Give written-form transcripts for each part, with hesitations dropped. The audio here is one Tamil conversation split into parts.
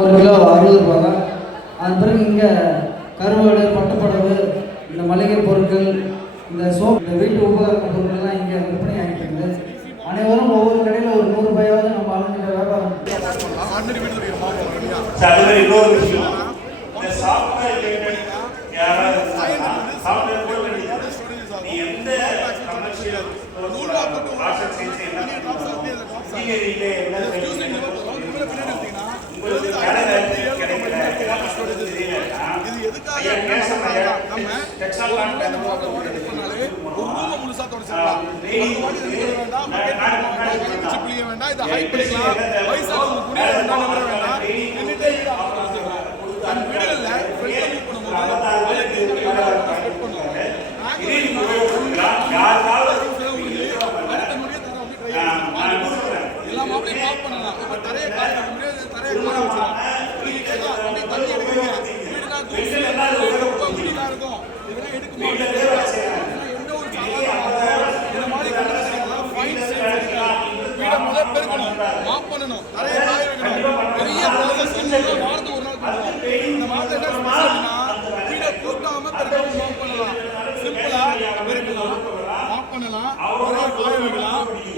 1 கிலோ 60 ரூபா தான். அது பிறகு இங்கே கருவாடு, பட்டுப்படவு, இந்த மளிகை பொருட்கள், இந்த சோப், இந்த வீட்டு உபகரண பொருட்கள்லாம் இங்கே விற்பனை ஆகிட்டு இருக்குது. அனைவரும் ஒவ்வொரு கடையில் ஒரு 100 ரூபாயாவது நம்ம ஆளுங்கிற வியாபாரம்.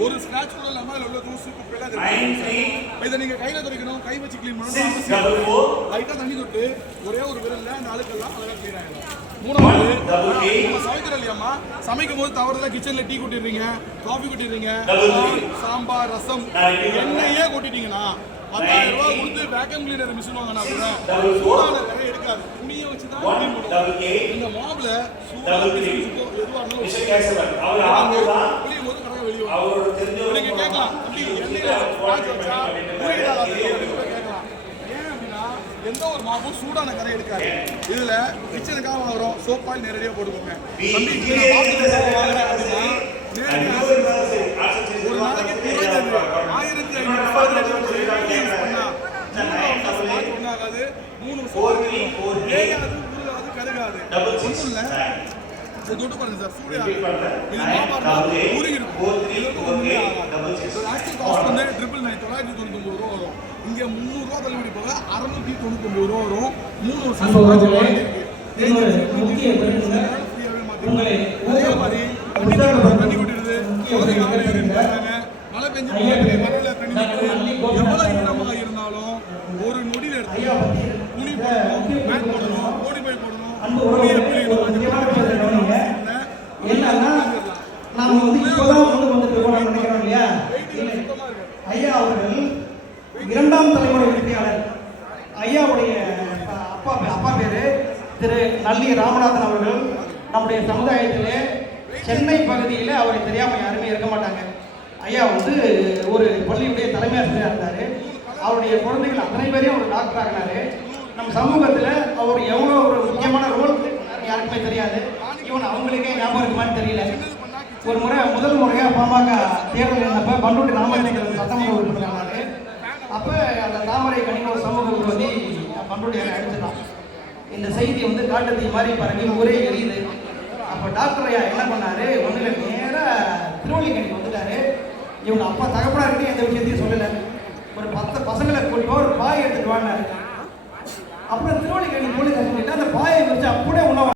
ஒரு ஸ்கிராட்ச் கூட இல்லாம அதுல உள்ள தூசு குப்பைலாம் இருக்கு. இத நீங்க கையில துடைக்கணும், கை வச்சு க்ளீன் பண்ணணும். லைட்டா தண்ணி தொட்டு ஒரே ஒரு விரல்ல இந்த அழுக்கெல்லாம் அழகா க்ளீன் ஆயிடும். மூணாவது, சமைக்கிற இல்லையாமா, சமைக்கும் போது தவறுதலா கிச்சன்ல டீ கொட்டிடுறீங்க, காஃபி கொட்டிடுறீங்க, சாம்பார், ரசம், எண்ணெயே கொட்டிட்டீங்கன்னா 10,000 ரூபாய் கொடுத்து வேக்கம் கிளீனர் மிஷின் வாங்கினா கூட சூடான கரை எடுக்காது. துணியை வச்சு தான் க்ளீன் பண்ணுவோம். இந்த மாவுல சூடான எதுவாக இருந்தாலும் புளியும் போது கரையை வெளியே வரும். நீங்க கேட்கலாம், அப்படி எண்ணெயில வச்சா கேட்கலாம். ஏன் அப்படின்னா எந்த ஒரு மாவும் சூடான கரை எடுக்காது. இதுல கிச்சனுக்காக வாங்குறோம், சோப் ஆயில் நேரடியாக போட்டுக்கோங்க. வாங்குறேன் அப்படின்னா ஒரு நாளைக்கு 1500 ஒன்னாகாது, 3 வேகாது, உருகாது, கருகாது. ஒன்றும் இல்லை, தொட்டு பாருங்க சார், சூடாக இது மாமாட்டா ஊறி இருக்கும். இது வந்து ஒன்றுமே ஆகாது. ஆக்சுவல் காஸ்ட் வந்து 999 ரூபா வரும். இங்கே 300 ரூபா தள்ளுபடி போக 699 ரூபா வரும். 3 வருஷம் அதே மாதிரி தண்ணி கொட்டிடுது, மழை பெஞ்சு மழையில தண்ணி எவ்வளவு ஈரமாக இருந்தாலும் ஒரு நொடியில் எடுத்து துணி போடணும், பேக் போடணும், கோடி பை போடணும், ஐயா அவர்கள் 2ஆம் தலைமுறை வெற்றியாளர். ஐயாவுடைய அப்பா பேரு திரு நல்லி ராமநாதன் அவர்கள். நம்முடைய சமுதாயத்திலே சென்னை பகுதியில் அவரை தெரியாமல் யாருமே இருக்க மாட்டாங்க. ஐயா வந்து ஒரு பள்ளியுடைய தலைமை ஆசிரியராக இருந்தார். அவருடைய குழந்தைகள் அத்தனை பேரையும் ஒரு டாக்டர் ஆகினார். நம்ம சமூகத்தில் அவர் எவ்வளோ ஒரு முக்கியமான ரோல் யாருக்குமே தெரியாது. இவன் அவங்களுக்கே ஞாபகம் இருக்குமான்னு தெரியல. ஒரு முறை முதல் முறையாக பாமக தேர்தல் இருந்தப்ப பண்டூட்டி ராமலிங்கம் சட்டமன்ற உறுப்பினரானார். அப்போ அந்த தாமரை கணின ஒரு சமூக விரோதி பண்டூட்டியை அடிச்சிடலாம். இந்த செய்தி வந்து காட்டுத்தீ மாதிரி பரவி ஊரே எரியுது. அப்போ டாக்டர் ஐயா என்ன பண்ணார், ஒன்றில் நேராக திருவள்ளிக்கணிக்கு வந்துட்டார். இவங்க அப்பா தகப்பனா இருக்கு, எந்த விஷயத்தையும் சொல்லலை. ஒரு 10 பசங்களை கூட்டிட்டு ஒரு பாய் எடுத்துட்டு வாங்கினாரு. அப்புறம் திருவள்ளிக்கணி போலீஸ் அந்த பாயை வச்சு அப்படியே உணவு